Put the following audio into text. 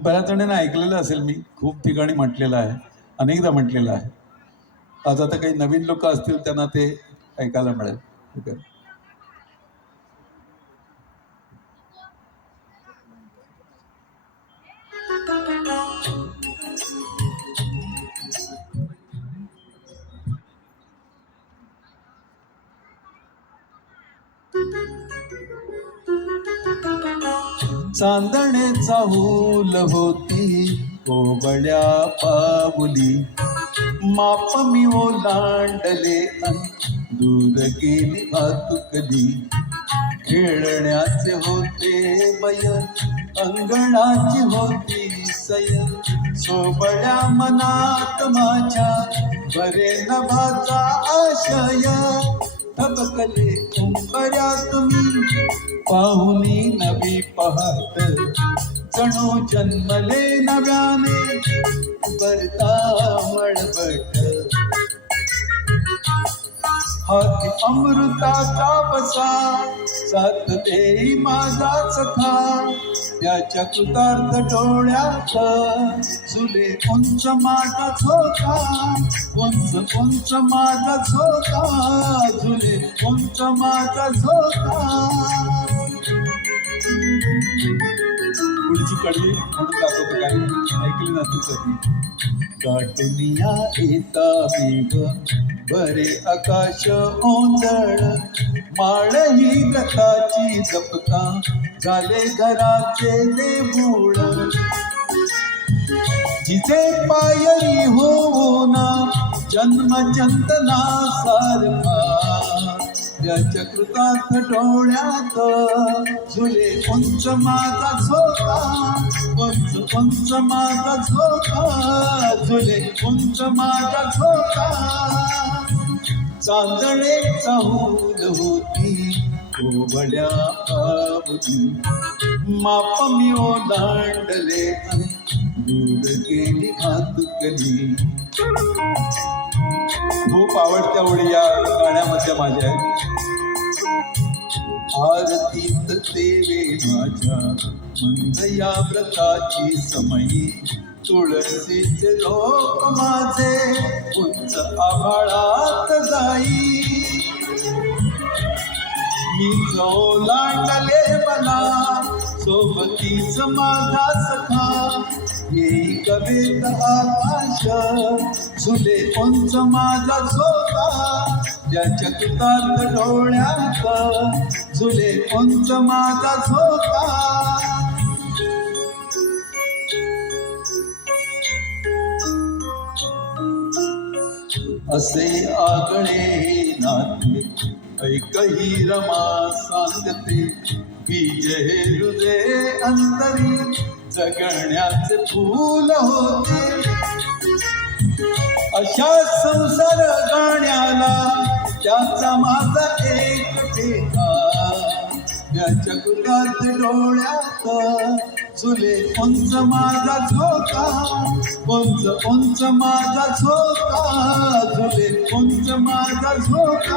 बऱ्याच जणांना ऐकलेलं असेल मी खूप ठिकाणी म्हटलेलं आहे अनेकदा म्हटलेलं आहे आज आता काही नवीन लोक असतील त्यांना ते ऐकायला मिळेल ठीक आहे Thank you. चांदणे चाहूल होती कोबड्या पाबुली माप मी ओलांडले दूर केली खेळण्याचे होते बय अंगणाची होती सय सोबळ्या मनात माझ्या बरे नभाचा आशय थबकले कुंभऱ्या तुम्ही पाहुनी नवी पहाट जणू जन्मले नव्याने बरता मळबट हाती अमृताचा बसा सत देई माझा सखा त्याच्या कृतार्थ डोळ्यात झुले उंच माझा झोता उंच उंच माझा झोता झुले उंच माझा झोता पुढची कडली म्हणून दाखवतो काय ऐकली ना तुझं गाठनिया येता मेघ बरे आकाश ओंजळ माळ ही व्रताची जपता झाले घराचे देऊळ जिथे पायरी हो ना जन्म चंतना सारखा याच्या कृतार्थ डोळ्यात झुले पंच माता झोका पंच पंच माझा झोका झुले पंच माता झोका चांदणे चाहूल होती कोबड्या आवली माप मी दांडले दूध हात कधी खूप आवडत्या ओळी या गाण्यामध्ये माझ्या आहेत आरतीत देवे माझ्या या व्रताची समयी तुळसीचे लोक माझे उच्च आभाळात जाई मी जो लांडले मला सोबतीच माझा सखा कविता आकाश झुले उंच माझा झोका ज्याच्या तुतात डोळ्यात झुले उंच माझा झोका असे आगळे नाते ऐकही रमा सांगते विजय हृदय अंतरी जगण्याचे फूल होते अशा संसार गाण्याला त्याचा माझा एक ठेका त्याच्या कृतात डोळ्यात चुले उंच माझा झोका उंच उंच माझा झोका झुले उंच माझा झोका